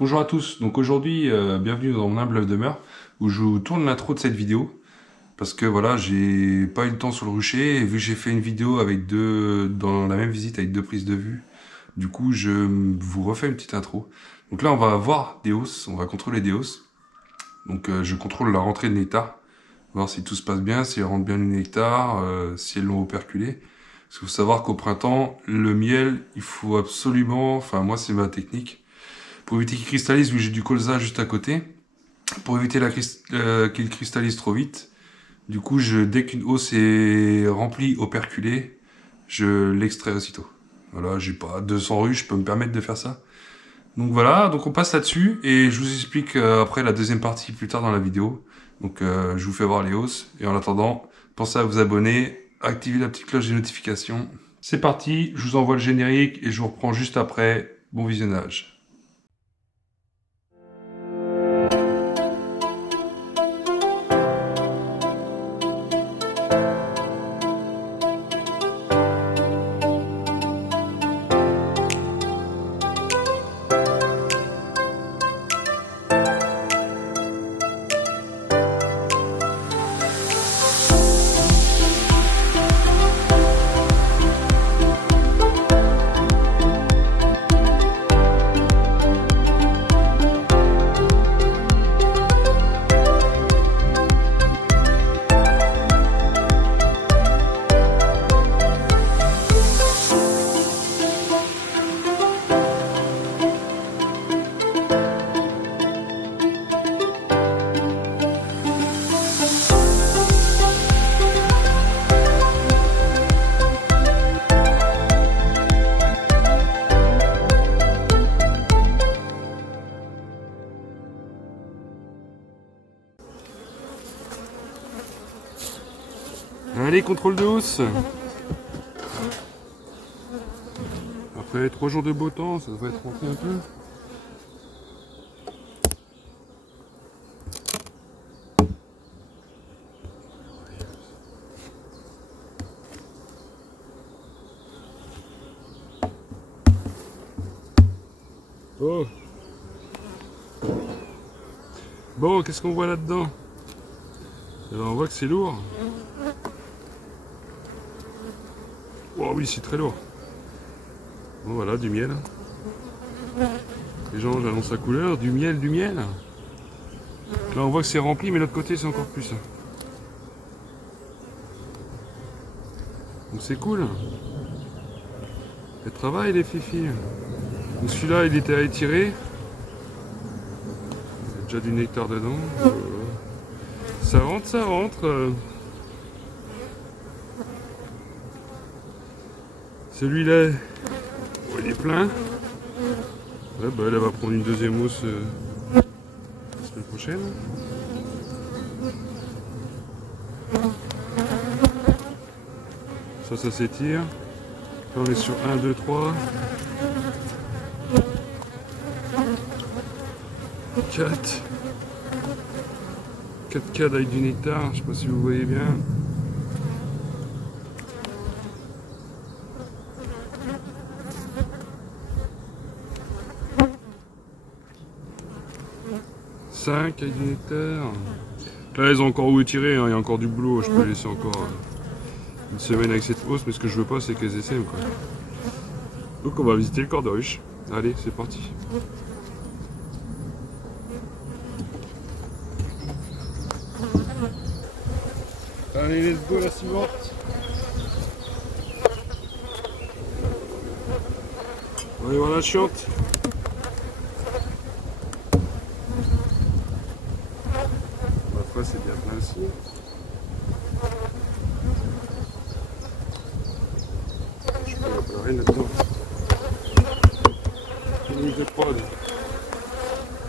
Bonjour à tous, donc aujourd'hui, bienvenue dans mon humble œuvre demeure, où je vous tourne l'intro de cette vidéo, parce que voilà, j'ai pas eu le temps sur le rucher, et vu que j'ai fait une vidéo avec dans la même visite avec deux prises de vue, du coup je vous refais une petite intro. Donc là on va voir des hausses, on va contrôler des hausses, donc je contrôle la rentrée de nectar, voir si tout se passe bien, si elles rentrent bien le nectar, si elles l'ont operculé. Parce qu'il faut savoir qu'au printemps, le miel, il faut absolument, enfin moi c'est ma technique, pour éviter qu'il cristallise, vu que j'ai du colza juste à côté, pour éviter qu'il cristallise trop vite. Du coup, dès qu'une hausse est remplie, operculée, je l'extrais aussitôt. Voilà, j'ai pas 200 ruches, je peux me permettre de faire ça. Donc voilà, donc on passe là-dessus et je vous explique après la deuxième partie plus tard dans la vidéo. Donc je vous fais voir les hausses et en attendant, pensez à vous abonner, activer la petite cloche des notifications. C'est parti, je vous envoie le générique et je vous reprends juste après. Bon visionnage. Allez, contrôle de hausse. Après 3 jours de beau temps, ça devrait être rentré un peu. Oh. Bon, qu'est-ce qu'on voit là-dedans? Alors, on voit que c'est lourd. Oh oui, c'est très lourd. Bon, voilà, du miel. Les gens, j'annonce la couleur, du miel, du miel. Là, on voit que c'est rempli, mais l'autre côté, c'est encore plus. Donc, c'est cool. Le travail, les filles. Donc, celui-là, il était à étirer. Il y a déjà du nectar dedans. Ça rentre, ça rentre. Celui-là, oh, il est plein. Ouais, bah, elle va prendre une deuxième hausse la semaine prochaine. Ça s'étire. Là, on est sur 1, 2, 3. 4. 4 cadres avec du nectar, je sais pas si vous voyez bien. 5 avec du nectar. Là, ils ont encore où étirer, hein, il y a encore du boulot. Je peux laisser encore une semaine avec cette hausse, mais ce que je veux pas, c'est qu'elles essaient, quoi. Donc, on va visiter le corps de ruche. Allez, c'est parti. Allez, let's go, la suivante. On va aller voir la chiante. Après, c'est bien plein aussi. Je peux rien là-dedans. Une de prod.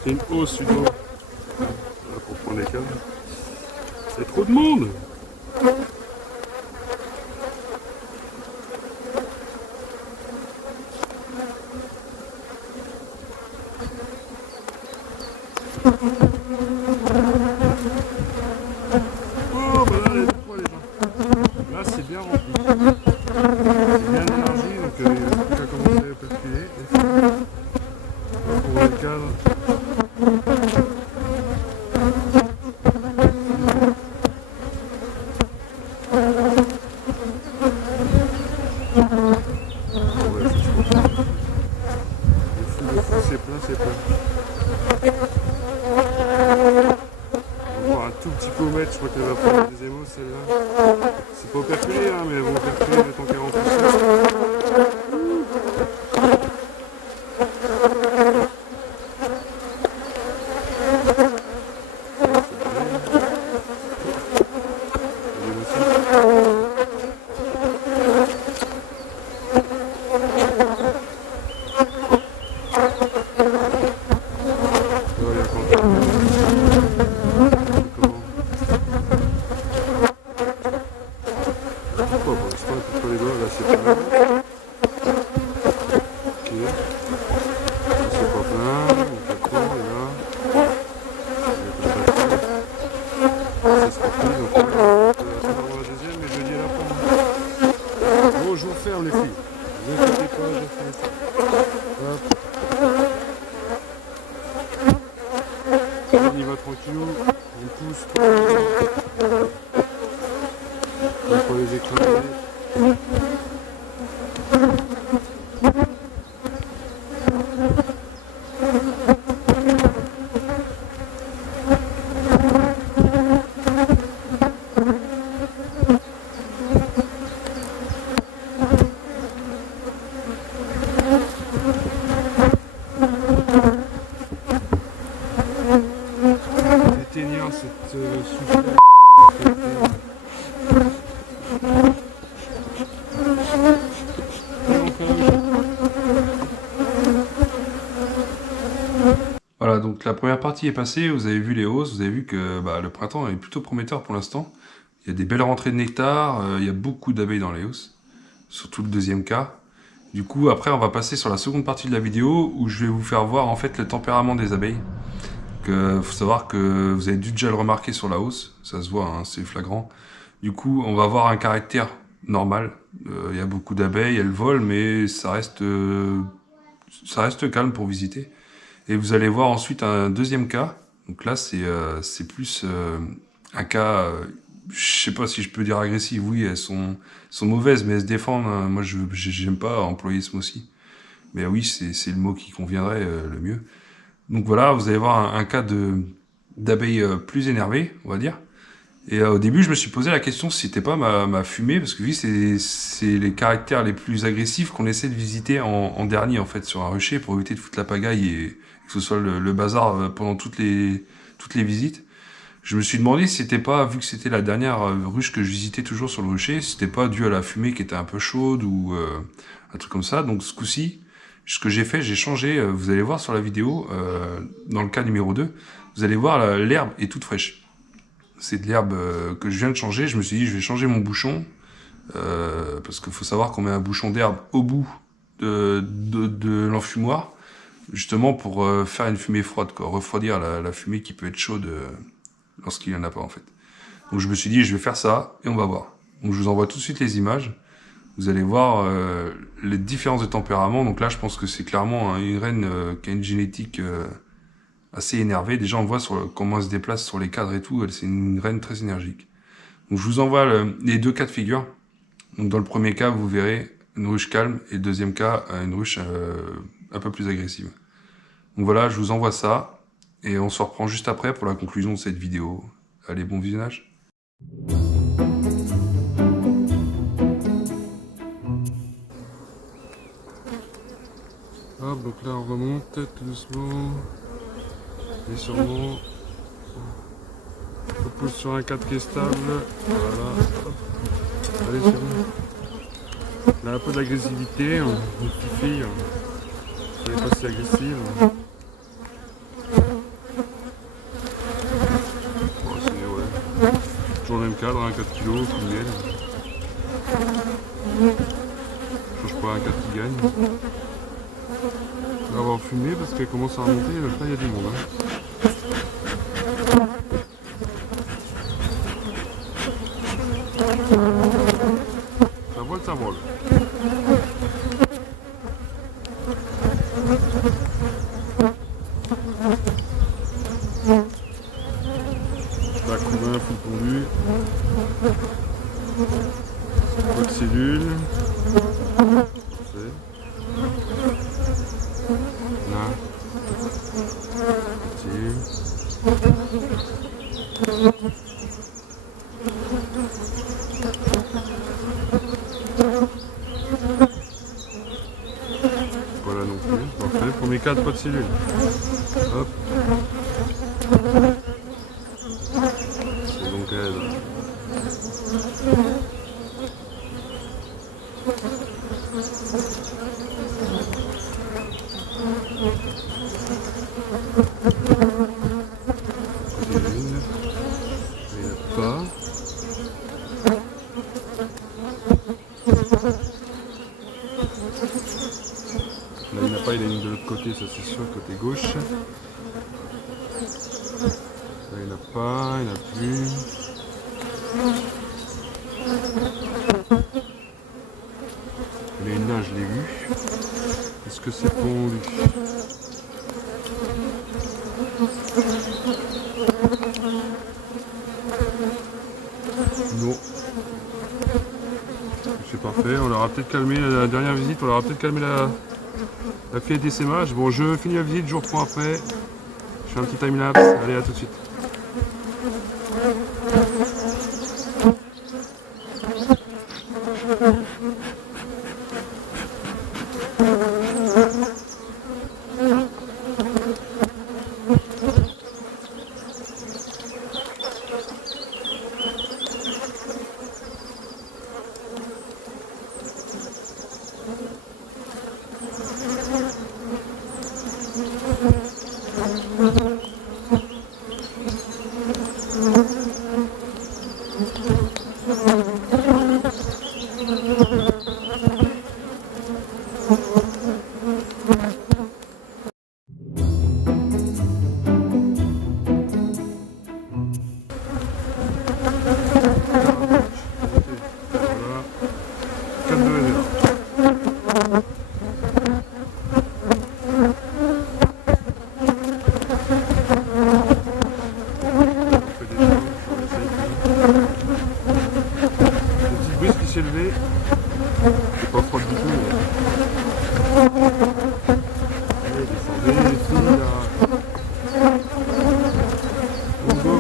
C'est une hausse, une eau. Voilà, pour prendre les câbles. Il y a trop de monde. Oh, bah là, il y a des poids, les gens. Là, c'est bien rempli. C'est bien élargi, donc il n'y a plus qu'à commencer à perculer. Là, pour le cadre. C'est plein, c'est plein. On va voir un tout petit peu au mètre, je crois qu'elle va prendre la deuxième eau celle-là. C'est pas operculé, hein, mais elles vont operculer le temps qu'elle rentre. Bon, je vous referme les filles. Ne vous inquiétez pas, je fais ça. Hop. On y va tranquillou. On pousse. On prend les écrans. Éteignant cette souffle. Voilà, donc la première partie est passée, vous avez vu les hausses, vous avez vu que le printemps est plutôt prometteur pour l'instant. Il y a des belles rentrées de nectar, il y a beaucoup d'abeilles dans les hausses, surtout le deuxième cas. Du coup, après, on va passer sur la seconde partie de la vidéo où je vais vous faire voir en fait le tempérament des abeilles. Faut savoir que vous avez dû déjà le remarquer sur la hausse, ça se voit, hein, c'est flagrant. Du coup, on va avoir un caractère normal. Il y a beaucoup d'abeilles, elles volent, mais ça reste calme pour visiter. Et vous allez voir ensuite un deuxième cas. Donc là, c'est plus un cas, je sais pas si je peux dire agressif. Oui, elles sont mauvaises, mais elles se défendent. Hein. Moi, j'aime pas employer ce mot-ci. Mais oui, c'est le mot qui conviendrait le mieux. Donc voilà, vous allez voir un cas d'abeilles plus énervées, on va dire. Et au début, je me suis posé la question si c'était pas ma fumée, parce que oui, c'est les caractères les plus agressifs qu'on essaie de visiter en dernier, en fait, sur un rucher, pour éviter de foutre la pagaille et que ce soit le bazar pendant toutes les visites. Je me suis demandé si c'était pas, vu que c'était la dernière ruche que je visitais toujours sur le rucher, si c'était pas dû à la fumée qui était un peu chaude ou un truc comme ça. Donc ce coup-ci, ce que j'ai fait, j'ai changé, vous allez voir sur la vidéo, dans le cas numéro 2, vous allez voir l'herbe est toute fraîche. C'est de l'herbe que je viens de changer, je me suis dit je vais changer mon bouchon, parce qu'il faut savoir qu'on met un bouchon d'herbe au bout de l'enfumoir, justement pour faire une fumée froide, quoi, refroidir la fumée qui peut être chaude lorsqu'il n'y en a pas en fait. Donc je me suis dit je vais faire ça et on va voir. Donc je vous envoie tout de suite les images. Vous allez voir les différences de tempérament. Donc là, je pense que c'est clairement une reine qui a une génétique assez énervée. Déjà, on voit comment elle se déplace sur les cadres et tout. C'est une reine très énergique. Donc je vous envoie les deux cas de figure. Donc dans le premier cas, vous verrez une ruche calme et le deuxième cas, une ruche un peu plus agressive. Donc voilà, je vous envoie ça et on se reprend juste après pour la conclusion de cette vidéo. Allez, bon visionnage. Hop, donc là on remonte tout doucement et sûrement. On pose sur un cadre qui est stable. Voilà. Hop. Allez, c'est bon. Là, un peu d'agressivité. Une petite fille. Elle n'est pas si agressive. Bon, c'est ouais. Toujours le même cadre, un 4 kg, plus miel. Change pas un 4 qui gagne. On va avoir fumé parce qu'elle commence à remonter, là il y a du monde. Hein. Ça vole, ça vole. La couvain, full pondu. Pas de cellules. Là. Continue. Voilà non plus. Parfait. Premier cadre, pas de cellule. Hop. Second cadre. Là, il n'y en a pas, il y en a une de l'autre côté, ça c'est sûr, côté gauche. Là, il n'y en a pas, il n'y en a plus. Il y en a une là, je l'ai vue. Est-ce que c'est pondu? Non. C'est parfait, on l'aura peut-être calmé la dernière visite, on l'aura peut-être calmé la fillette des sémages. Bon, je finis la visite, je vous reprends après. Je fais un petit time-lapse, allez, à tout de suite. Élevé, c'est pas froid du tout. Allez, descendez, ici, là. On go.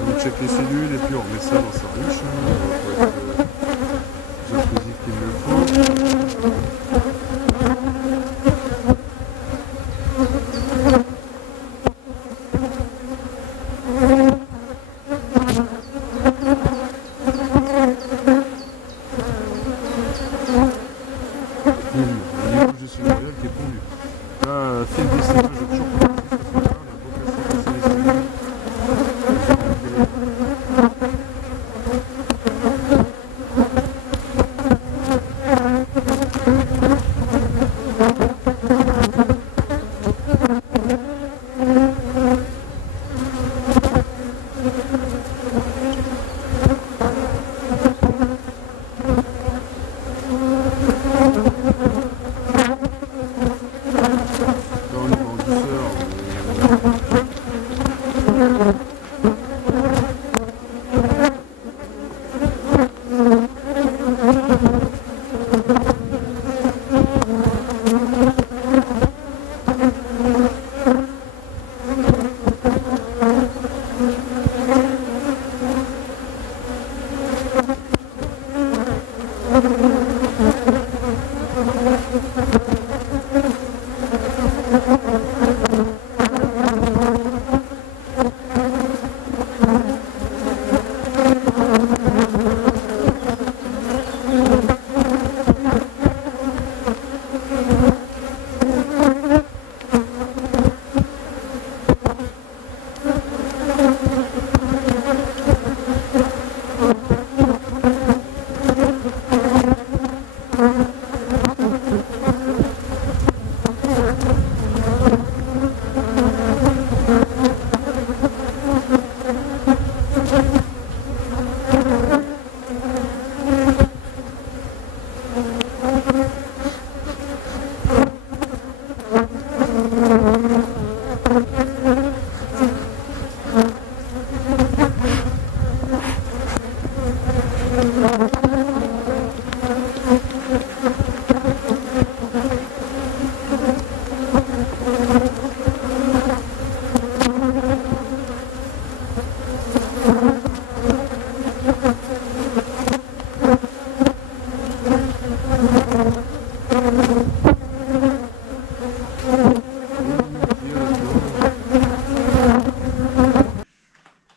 On check les cellules et puis on remet ça dans sa ruche. Pour être plus inclusif qu'il le faut. Je suis le qui est pondu. Là, c'est le dessin, je vais toujours pas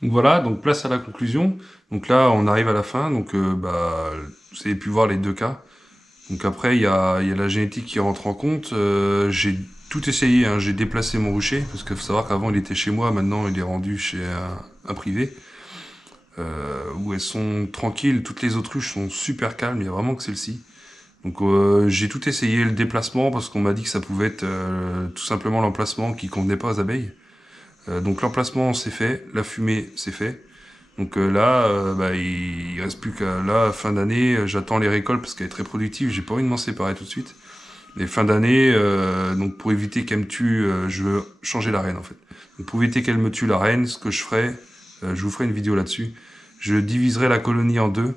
Donc voilà, donc place à la conclusion. Donc là, on arrive à la fin. Donc vous avez pu voir les deux cas. Donc après, il y a la génétique qui rentre en compte. J'ai tout essayé, hein. J'ai déplacé mon rucher, parce qu'il faut savoir qu'avant il était chez moi, maintenant il est rendu chez un privé, où elles sont tranquilles. Toutes les autruches sont super calmes, il n'y a vraiment que celle-ci. Donc j'ai tout essayé, le déplacement, parce qu'on m'a dit que ça pouvait être tout simplement l'emplacement qui convenait pas aux abeilles. Donc l'emplacement c'est fait, la fumée c'est fait. Donc là, il reste plus qu'à là, fin d'année, j'attends les récoltes parce qu'elle est très productive, j'ai pas envie de m'en séparer tout de suite. Et fin d'année, donc pour éviter qu'elle me tue, je veux changer la reine en fait. Donc pour éviter qu'elle me tue la reine, ce que je ferai, je vous ferai une vidéo là-dessus. Je diviserai la colonie en deux.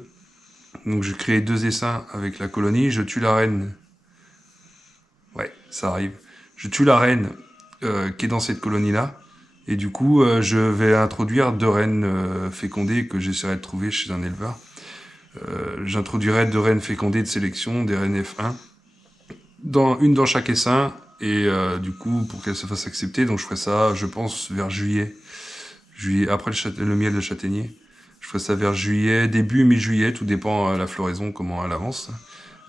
Donc je crée 2 essaims avec la colonie, je tue la reine. Ouais, ça arrive. Je tue la reine qui est dans cette colonie-là. Et du coup, je vais introduire 2 reines fécondées que j'essaierai de trouver chez un éleveur. J'introduirai 2 reines fécondées de sélection, des reines F1, une dans chaque essaim, et du coup, pour qu'elles se fassent accepter, donc je ferai ça, je pense, vers juillet. Après le miel de châtaignier. Je ferai ça vers juillet, début, mi-juillet, tout dépend à la floraison, comment elle avance.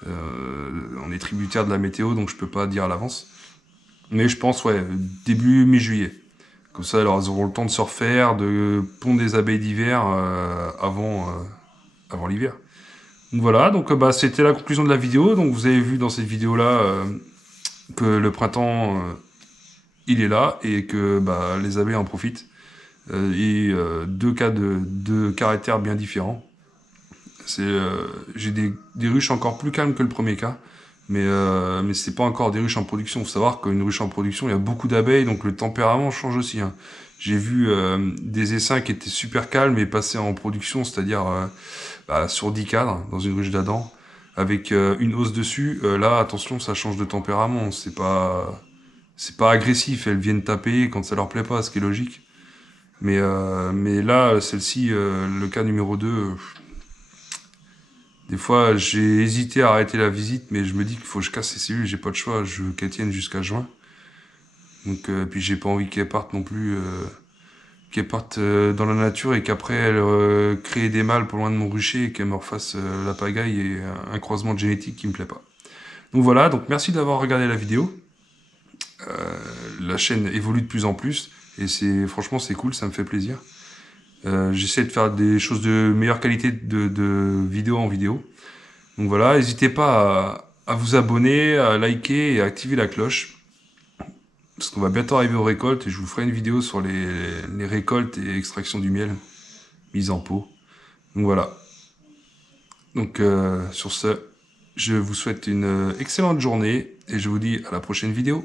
On est tributaire de la météo, donc je peux pas dire à l'avance. Mais je pense, ouais, début, mi-juillet. Comme ça, alors, elles auront le temps de se refaire, de pondre des abeilles d'hiver avant l'hiver. Donc voilà, donc c'était la conclusion de la vidéo. Donc vous avez vu dans cette vidéo-là que le printemps, il est là et que les abeilles en profitent. Deux caractères bien différents. J'ai des ruches encore plus calmes que le premier cas. Mais c'est pas encore des ruches en production. Faut savoir qu'une ruche en production, il y a beaucoup d'abeilles, donc le tempérament change aussi. Hein. J'ai vu des essaims qui étaient super calmes et passer en production, c'est-à-dire sur 10 cadres, dans une ruche d'Adam, avec une hausse dessus. Là, attention, ça change de tempérament. C'est pas agressif. Elles viennent taper quand ça leur plaît pas, ce qui est logique. Mais là, celle-ci, le cas numéro 2... Des fois, j'ai hésité à arrêter la visite, mais je me dis qu'il faut que je casse ces cellules, j'ai pas de choix, je veux qu'elles tiennent jusqu'à juin. Donc, puis j'ai pas envie qu'elles partent non plus, qu'elles partent dans la nature et qu'après elles créent des mâles pour loin de mon rucher et qu'elles me refassent la pagaille et un croisement de génétique qui me plaît pas. Donc voilà, donc merci d'avoir regardé la vidéo. La chaîne évolue de plus en plus et franchement c'est cool, ça me fait plaisir. J'essaie de faire des choses de meilleure qualité de vidéo en vidéo. Donc voilà, n'hésitez pas à vous abonner, à liker et à activer la cloche. Parce qu'on va bientôt arriver aux récoltes et je vous ferai une vidéo sur les récoltes et extraction du miel, mise en pot. Donc voilà. Donc sur ce, je vous souhaite une excellente journée et je vous dis à la prochaine vidéo.